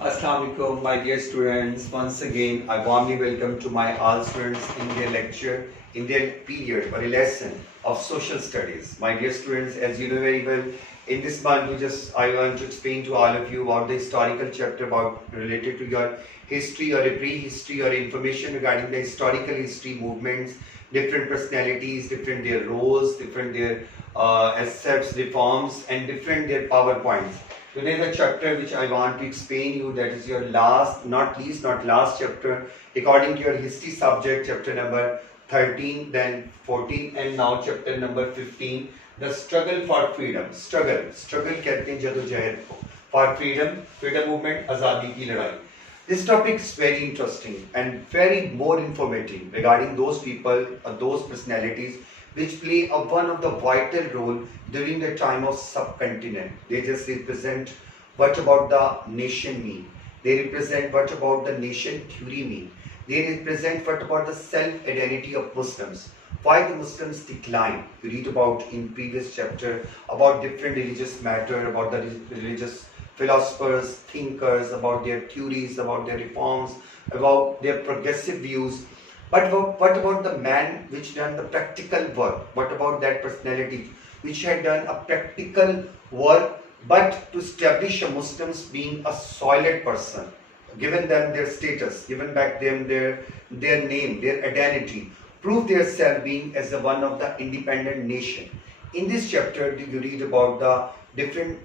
Assalamu alaikum, my dear students. Once again, I warmly welcome to my all students in their lecture, in their period or a lesson of social studies. My dear students, as you know very well, in this month, I want to explain to all of you about the historical chapter about related to your history or a prehistory or information regarding the historical history movements, different personalities, different their roles, different their accepts, reforms, and different their PowerPoints. Today the chapter which I want to explain you, that is your last, not least, not last chapter, according to your history subject, chapter number 13, then 14, and now chapter number 15, the struggle for freedom. Struggle कहते हैं जदोजहद को, for freedom movement, आज़ादी की लड़ाई. This topic is very interesting and very more informative regarding those people or those personalities which play one of the vital role during the time of subcontinent. They just represent what about the nation mean. They represent what about the nation theory mean. They represent what about the self-identity of Muslims. Why the Muslims decline. You read about in previous chapter about different religious matter, about the religious philosophers, thinkers, about their theories, about their reforms, about their progressive views. But what about the man which done the practical work? What about that personality which had done a practical work, but to establish a Muslims being a solid person, given them their status, given back them their name, their identity, prove their self being as the one of the independent nation. In this chapter, you read about the different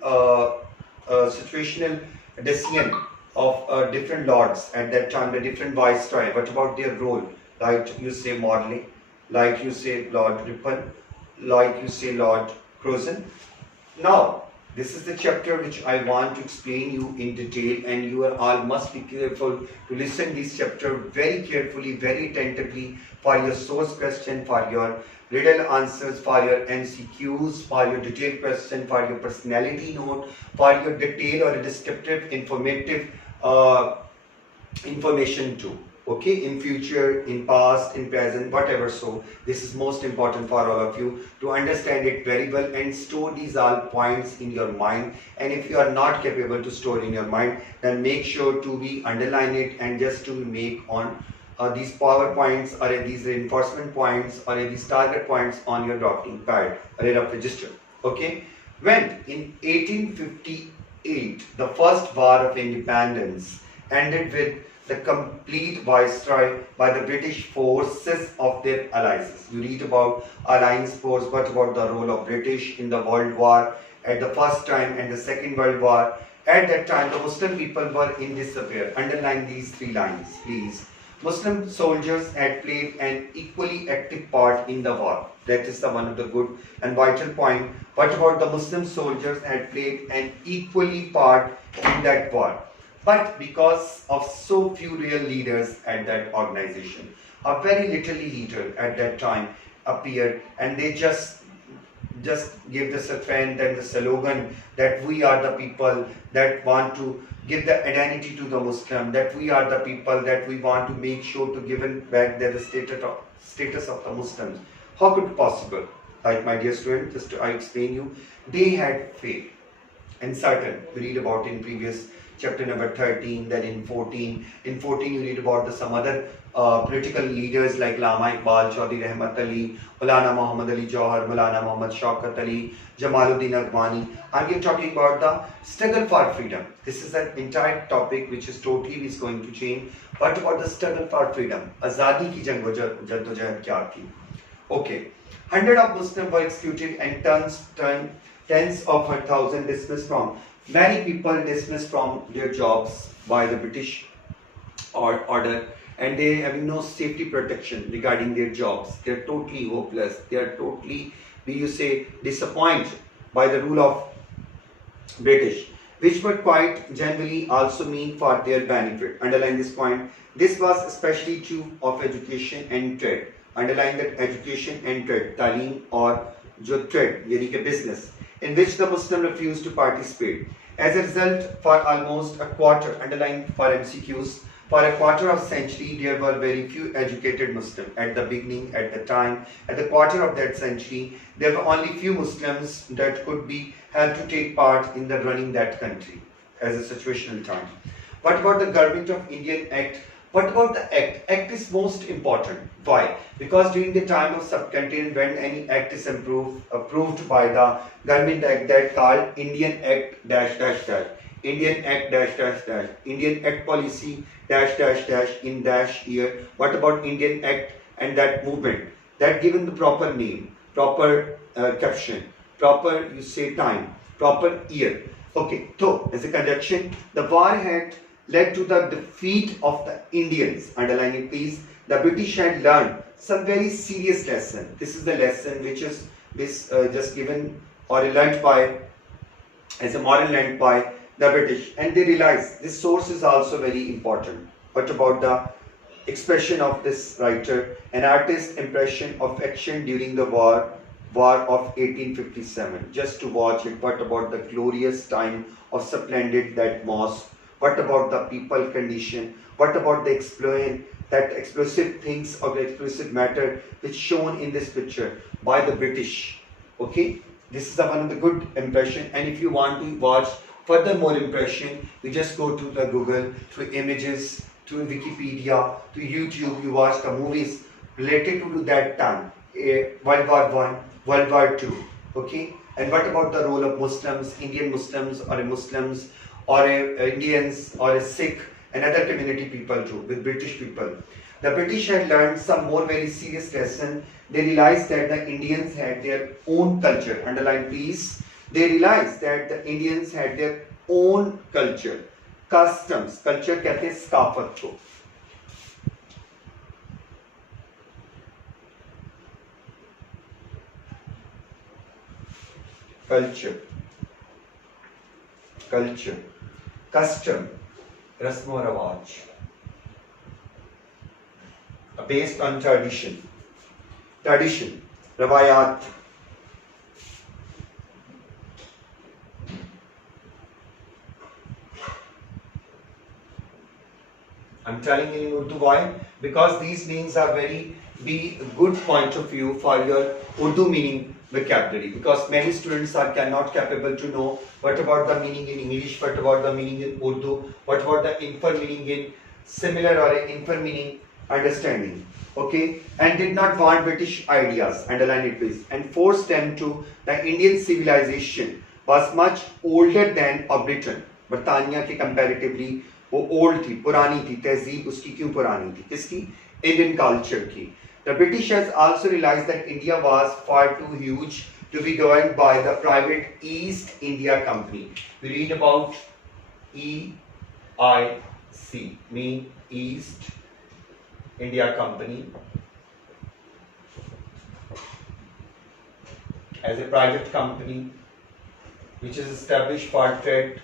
situational decision of different lords at that time, the different viceroy. What about their role? Like you say Morley, like you say Lord Ripon, like you say Lord Curzon. Now, this is the chapter which I want to explain you in detail, and you are all must be careful to listen this chapter very carefully, very attentively for your source question, for your riddle answers, for your MCQs, for your detailed question, for your personality note, for your detailed or descriptive, informative information too. Okay, in future, in past, in present, whatever. So this is most important for all of you to understand it very well and store these all points in your mind. And if you are not capable to store in your mind, then make sure to be underline it and just to make on these PowerPoints or these reinforcement points or these target points on your drafting pad or a rough register. Okay, when in 1858 the first war of independence ended with the complete viceroy by the British forces of their allies. You read about alliance force, what about the role of British in the World War at the first time and the Second World War. At that time, the Muslim people were in disrepair. Underline these three lines, please. Muslim soldiers had played an equally active part in the war. That is the one of the good and vital point. What about the Muslim soldiers had played an equally part in that war? But because of so few real leaders at that organization, a very little leader at that time appeared, and they just give the strength and the slogan that we are the people that want to give the identity to the Muslim, that we are the people that we want to make sure to give back the status of the Muslims. How could it possible? Like my dear student, just to I explain you, they had faith. And certain, we read about in previous chapter number 13, then in 14. In 14 you read about some other political leaders like Lama Iqbal, Chaudhry Rahmat Ali, Maulana Muhammad Ali Jauhar, Maulana Muhammad Shaukat Ali, Jamaluddin Aghwani. I'm here talking about the struggle for freedom. This is an entire topic which is totally is going to change. What about the struggle for freedom? Azadi ki jang jadojahad kya thi? Okay. Hundreds of Muslims were executed and tens of thousands dismissed from. Many people dismissed from their jobs by the British order, and they having no safety protection regarding their jobs. They are totally hopeless. They are totally, disappointed by the rule of British, which would quite generally also mean for their benefit. Underline this point. This was especially true of education and trade. Underline that education and trade, talim or jo trade, yani ke business, in which the Muslim refused to participate. As a result, for almost a quarter, underline for MCQs, for a quarter of a century, there were very few educated Muslims. At the beginning, at the time, at the quarter of that century, there were only few Muslims that could be had to take part in the running that country as a situational time. What about the Government of Indian Act? What about the Act? Act is most important. Why? Because during the time of subcontinent, when any act is approved by the Government Act, that called Indian Act dash dash dash, Indian Act dash dash dash, Indian Act Policy dash dash dash in dash year. What about Indian Act and that movement? That given the proper name, proper caption, proper you say time, proper year. Okay, so as a conjunction, the war had led to the defeat of the Indians. Underline it please. The British had learned some very serious lesson. This is the lesson which is just given or learnt by as a moral learnt by the British, and they realized this source is also very important. What about the expression of this writer? An artist's impression of action during the war of 1857. Just to watch it. What about the glorious time of splendid that mosque? What about the people condition? What about the explosive things or the explosive matter which shown in this picture by the British? Okay, this is one of the good impression. And if you want to watch further more impression, you just go to the Google, through images, through Wikipedia, to YouTube. You watch the movies related to that time, World War I, World War II. Okay, and what about the role of Muslims, Indian Muslims or Muslims or Indians or a Sikh and other community people too with British people? The British had learned some more very serious lesson. They realized that the Indians had their own culture. Underline please. They realized that the Indians had their own culture, customs. Culture कहते हैं सकाफत को. Culture, custom, rasmo rawaj, based on tradition, rawayat. I'm telling you in Urdu why? Because these meanings are be a good point of view for your Urdu meaning vocabulary, because many students cannot capable to know what about the meaning in English, what about the meaning in Urdu, what about the infer meaning in similar or infer meaning understanding. Okay, and did not want British ideas, underline it please, and forced them to the Indian civilization was much older than of Britain. Britannia के comparatively वो old थी, पुरानी थी. तहजीब उसकी क्यों पुरानी थी? किसकी? Indian culture की. The British has also realized that India was far too huge to be governed by the private East India Company. We read about EIC, mean East India Company, as a private company which is established for trade,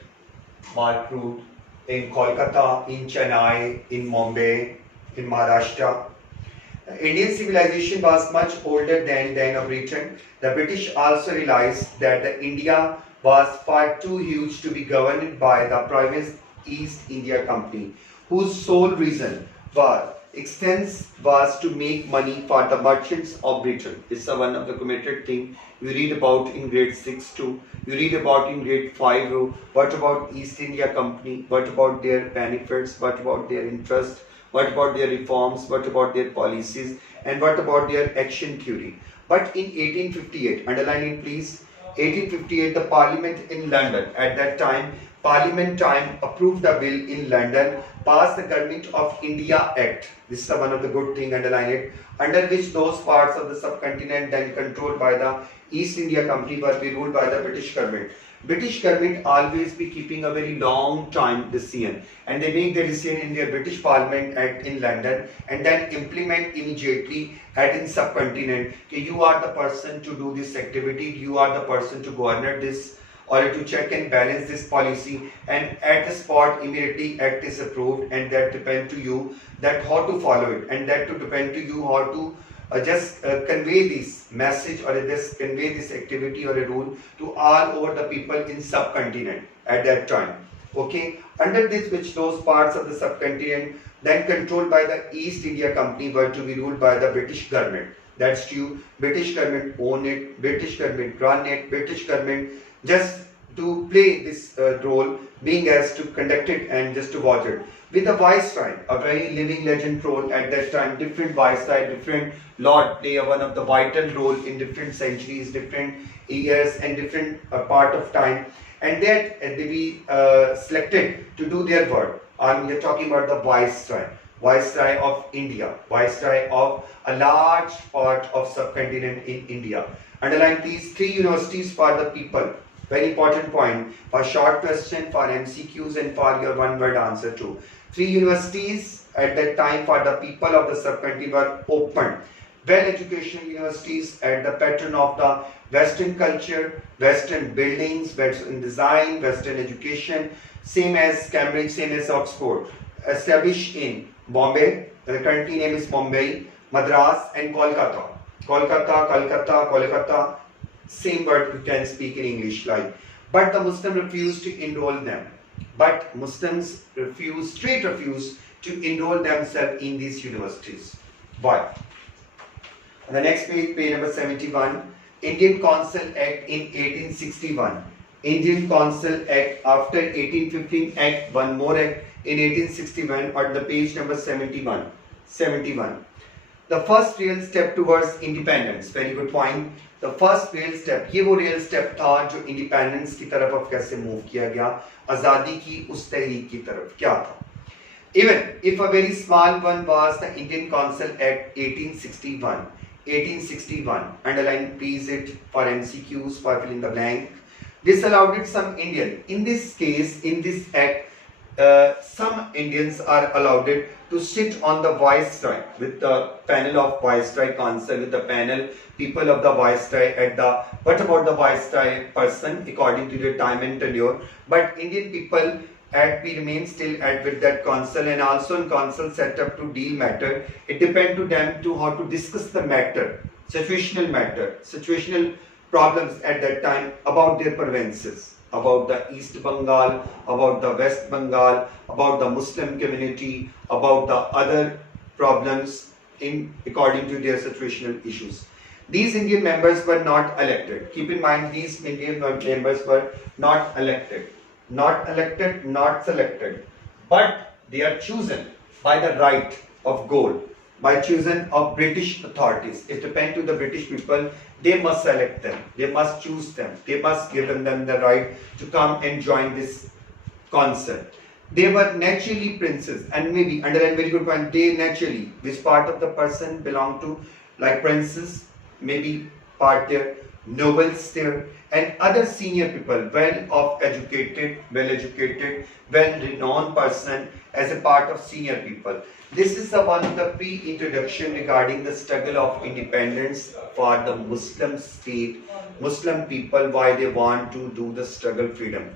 market in Kolkata, in Chennai, in Mumbai, in Maharashtra. Indian civilization was much older than of Britain. The British also realized that the India was far too huge to be governed by the private East India Company, whose sole reason was to make money for the merchants of Britain. This is one of the committed thing you read about in grade 6 too. You read about in grade 5 too. What about East India Company? What about their benefits? What about their interest? What about their reforms? What about their policies? And what about their action theory? But in 1858, underline it please, 1858, the Parliament in London, at that time, Parliament time approved the bill in London, passed the Government of India Act. This is one of the good thing, underline it, under which those parts of the subcontinent then controlled by the East India Company were be ruled by the British government. British government always be keeping a very long time decision, and they make the decision in their British Parliament Act in London and then implement immediately at in subcontinent. Okay, you are the person to do this activity, you are the person to govern this or to check and balance this policy, and at the spot immediately act is approved, and that depend to you that how to follow it, and that to depend to you how to just convey this message or just convey this activity or a rule to all over the people in subcontinent at that time. Okay, under this which those parts of the subcontinent then controlled by the East India Company were to be ruled by the British government. That's true. British government own it, British government run it, British government just to play this role, being as to conduct it and just to watch it. With the Viceroy, a very living legend role at that time, different Viceroy, different Lord play one of the vital role in different centuries, different years and different part of time, and that they be selected to do their work. And we are talking about the Viceroy. Viceroy of India, Viceroy of a large part of subcontinent in India. Underline these three universities for the people. Very important point for short question, for MCQs and for your one word answer too. Three universities at that time for the people of the subcontinent were opened. Well educational universities at the pattern of the Western culture, Western buildings, Western design, Western education, same as Cambridge, same as Oxford. Established in Bombay, the country name is Mumbai, Madras and Kolkata. Kolkata, same word you can speak in English like. But the Muslims refused to enroll them. But Muslims straight refused to enroll themselves in these universities. Why? On the next page, page number 71, Indian Council Act in 1861. Indian Council Act after 1815 Act, one more act in 1861 on the page number 71. The first real step towards independence. Very good point. The first real step, ये वो real step था जो independence की तरफ अब कैसे move किया गया, आज़ादी की उस तहरीक की तरफ क्या था. Even if a very small one was the Indian Council Act 1861. 1861, underline please it for MCQs, for filling the blank. This allowed some Indian. In this case, in this act, some Indians are allowed to sit on the Viceroy with the panel of Viceroy Council, with the panel people of the Viceroy at the, what about the Viceroy person according to their time and tenure, but Indian people we remain still with that council, and also in council set up to deal matter. It depends to them to how to discuss the matter, situational problems at that time about their provinces, about the East Bengal, about the West Bengal, about the Muslim community, about the other problems in according to their situational issues. These Indian members were not elected. Keep in mind, these Indian members were not elected. Not elected, not selected, but they are chosen by the right of goal, by chosen of British authorities. It depends to the British people. They must select them, they must choose them, they must give them the right to come and join this council. They were naturally princes, and maybe, underline very good point, they naturally, which part of the person belong to, like princes, maybe part there, nobles there, and other senior people, well educated, well-renowned person as a part of senior people. This is one of the pre-introduction regarding the struggle of independence for the Muslim state, Muslim people, why they want to do the struggle freedom.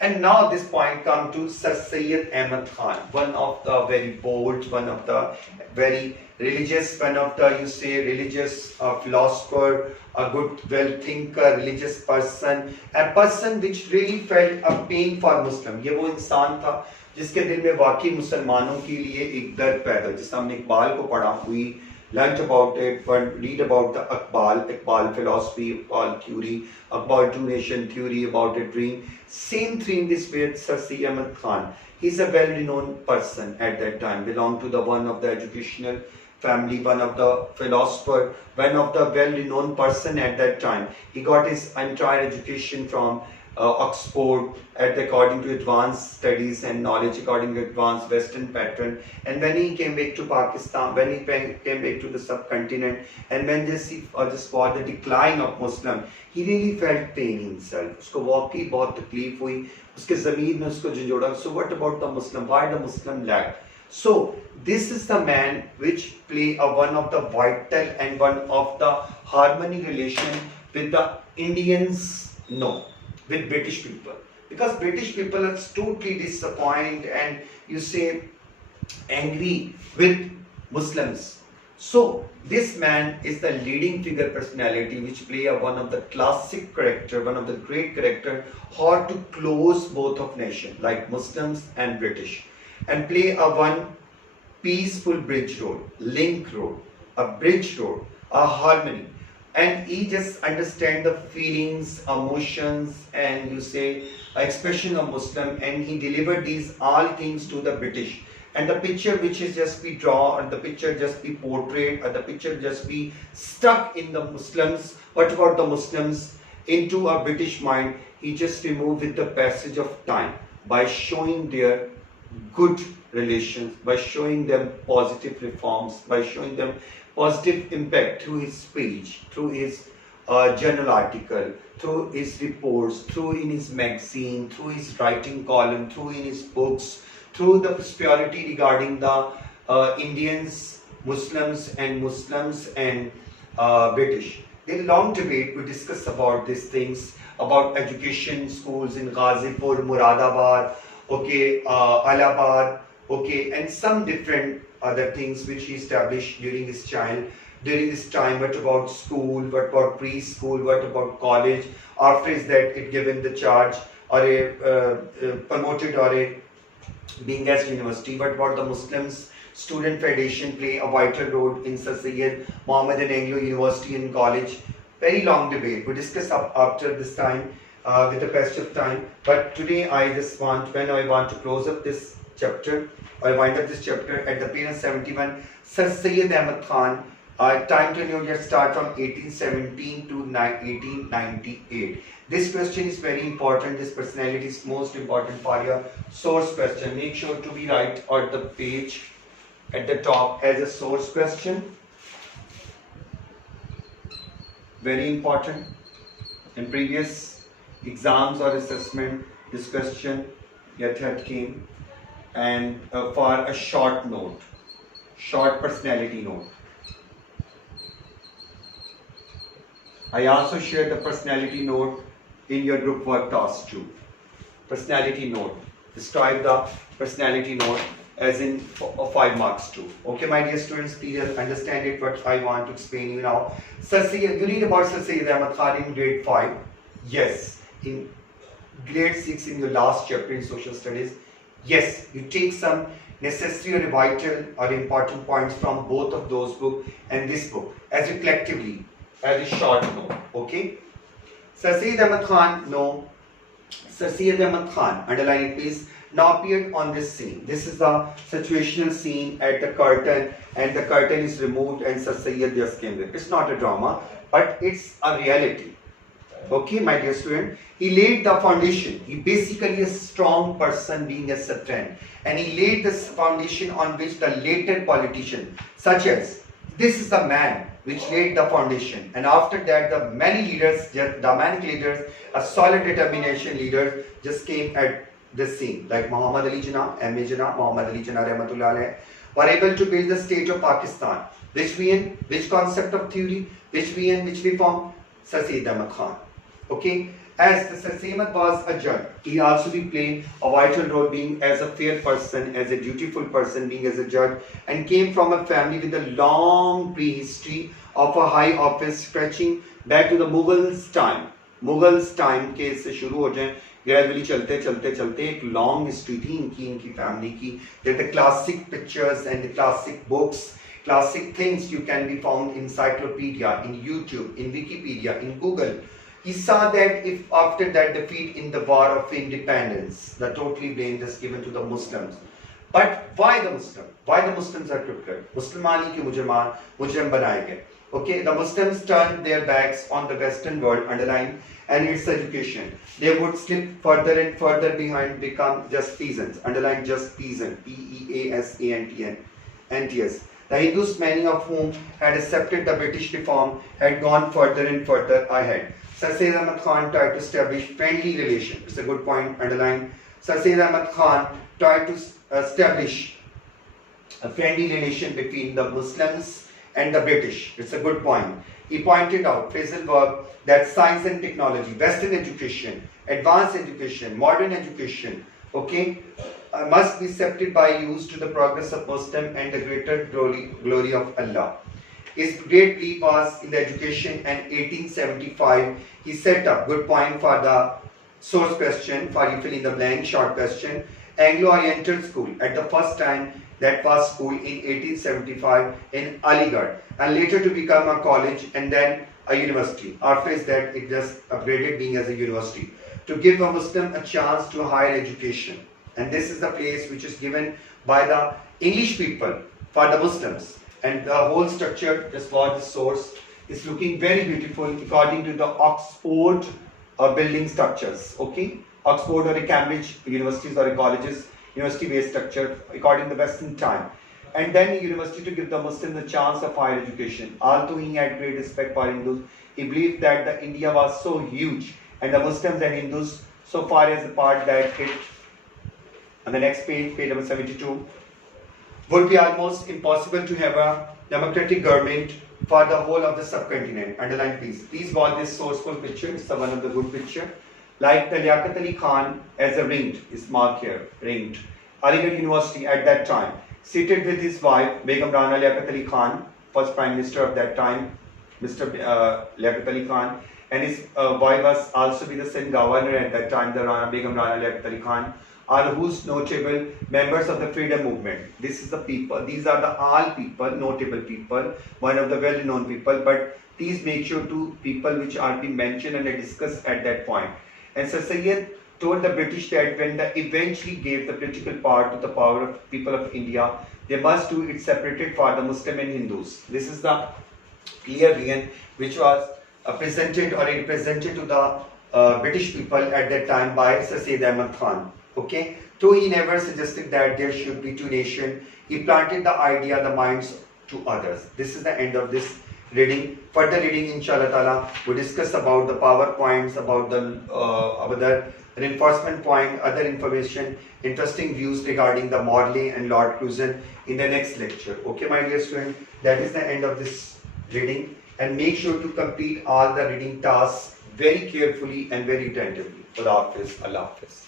And now this point come to Sir Syed Ahmad Khan, one of the very bold, one of the very religious, one of the, you say, religious philosopher, a good well thinker, religious person, a person which really felt a pain for Muslim. ये वो इंसान था जिसके दिल में वाकई मुसलमानों के लिए एक दर्द पैदा, जिस हमने इकबाल को पढ़ा, we learnt about it, read about the Iqbal philosophy, Iqbal theory, Iqbal two-nation theory, about a dream. Same thing this with Sir Syed Ahmad Khan. He's a well-renowned person at that time, belonged to the one of the educational family, one of the philosopher, one of the well-renowned person at that time. He got his entire education from Oxford according to advanced studies and knowledge according to advanced Western pattern. And when he came back to Pakistan, when he came back to the subcontinent, and when he saw the decline of Muslim, he really felt pain himself. उसको वाकई बहुत तकलीफ हुई, उसके ज़मीर में उसको झंझोड़ा. So what about the Muslim? Why the Muslim lagged? So this is the man which play one of the vital and one of the harmony relation with the Indians, no, with British people, because British people are totally disappointed and you say angry with Muslims. So this man is the leading figure personality which play one of the classic character, one of the great character, how to close both of nation like Muslims and British, and play one peaceful bridge road, link road, a bridge road, a harmony. and he just understand the feelings, emotions, and you say expression of Muslim, and he delivered these all things to the British. And the picture which is just be drawn, or the picture just be portrayed, or the picture just be stuck in the Muslims. What about the Muslims into a British mind? He just removed with the passage of time by showing their good relations, by showing them positive reforms, by showing them positive impact through his speech, through his journal article, through his reports, through in his magazine, through his writing column, through in his books, through the prosperity regarding the Indians, Muslims and British. In long debate, we discuss about these things, about education schools in Ghazipur, Muradabad, okay, Allahabad, okay, and some different other things which he established during his time. What about school, what about preschool, what about college? After is that it given the charge or a promoted or a being as university. What about the Muslims? Student Federation play a vital role in Sir Syed Mohammed and Anglo University and College. Very long debate. We discuss after this time with the passage of time. But today I just want, when I want to close up this chapter, I wind up this chapter at the page 71. Sir Syed Ahmad Khan, time tenure start from 1817 to 1898. This question is very important. This personality is most important for your source question. Make sure to be right on the page at the top as a source question. Very important. In previous exams or assessment, this question yet had came, and for a short note, short personality note. I also shared the personality note in your group work task too. Personality note. Describe the personality note as in 5 marks too. Okay, my dear students, please understand it what I want to explain you now. Sir Syed, you read about Sir Syed Ahmad Khan in grade 5. Yes, in grade 6 in your last chapter in social studies. Yes, you take some necessary or vital or important points from both of those books and this book as you collectively, as a short note. Okay. Sir Syed Ahmad Khan, no. Sir Syed Ahmad Khan, underline it please, now appeared on this scene. This is the situational scene at the curtain, and the curtain is removed and Sir Syed just came there. It's not a drama, but it's a reality. Okay, my dear student, he laid the foundation. He basically a strong person being a Satran, and he laid this foundation on which the later politician, such as, this is the man which laid the foundation, and after that the many leaders, a solid determination leaders just came at the scene, like Muhammad Ali Jinnah, M.A. Jinnah, Muhammad Ali Jinnah Rahmatullah alayh, were able to build the state of Pakistan. Which concept of theory, which reform? Sir Syed Ahmad Khan. Okay, as the Sir Syed was a judge, he also be playing a vital role being as a fair person, as a dutiful person, being as a judge, and came from a family with a long prehistory of a high office stretching back to the Mughals time. Mughals time के इससे शुरू हो जाए, gradually चलते एक long history थी इनकी family की. There the classic pictures and the classic books, classic things you can be found in encyclopedia, in YouTube, in Wikipedia, in Google. He saw that if after that defeat in the war of independence, the totally blame is given to the Muslims. But why the Muslims? Why the Muslims are crippled? Muslimani ke mujrim banaye gaye. Okay, the Muslims turned their backs on the Western world, underline, and its education. They would slip further and further behind, become just peasants, underline just peasant, P-E-A-S-A-N-T-S. The Hindus, many of whom had accepted the British reform, had gone further and further ahead. Sir Syed Ahmad Khan tried to establish friendly relations. It's a good point, underline. Sir Syed Ahmad Khan tried to establish a friendly relation between the Muslims and the British. It's a good point. He pointed out, Faisal work, that science and technology, Western education, advanced education, modern education, okay, must be accepted by use to the progress of Muslim and the greater glory of Allah. His great belief was in the education, and 1875 he set up, good point for the source question, for you fill in the blank short question, Anglo-Oriental school. At the first time that was school in 1875 in Aligarh, and later to become a college, and then a university. After is that it just upgraded being as a university to give a Muslim a chance to higher education. And this is the place which is given by the English people for the Muslims. And the whole structure, just watch the source, is looking very beautiful according to the Oxford building structures. Okay, Oxford or a Cambridge universities or a colleges, university-based structure according to the Western time. And then university to give the Muslims a chance of higher education. Although he had great respect for Hindus, he believed that the India was so huge and the Muslims and Hindus so far as apart that it, on the next page, page number 72, would be almost impossible to have a democratic government for the whole of the subcontinent. Underline please. Please watch this sourceful picture. It's the one of the good picture. Like the Liaquat Ali Khan as a ringed, is marked here, ringed. Aligarh University at that time, seated with his wife, Begum Rana Liaquat Ali Khan, first Prime Minister of that time, Mr. Liaquat Ali Khan, and his wife was also be the same governor at that time, the Begum Rana Liaquat Ali Khan, are whose notable members of the freedom movement. This is the people, these are the all people, notable people, one of the well-known people, but these make sure two people which are being mentioned and discussed at that point. And Sir Syed told the British that when they eventually gave the political power to the power of people of India, they must do it separated for the Muslim and Hindus. This is the clear reason which was presented or represented to the British people at that time by Sir Syed Ahmad Khan. Okay, though he never suggested that there should be two nations, he planted the idea, the minds to others. This is the end of this reading. Further reading, inshallah ta'ala, we discuss about the power points, about the other reinforcement point, other information, interesting views regarding the Morley and Lord Curzon in the next lecture. Okay, my dear student, that is the end of this reading, and make sure to complete all the reading tasks very carefully and very attentively. Allah Hafiz.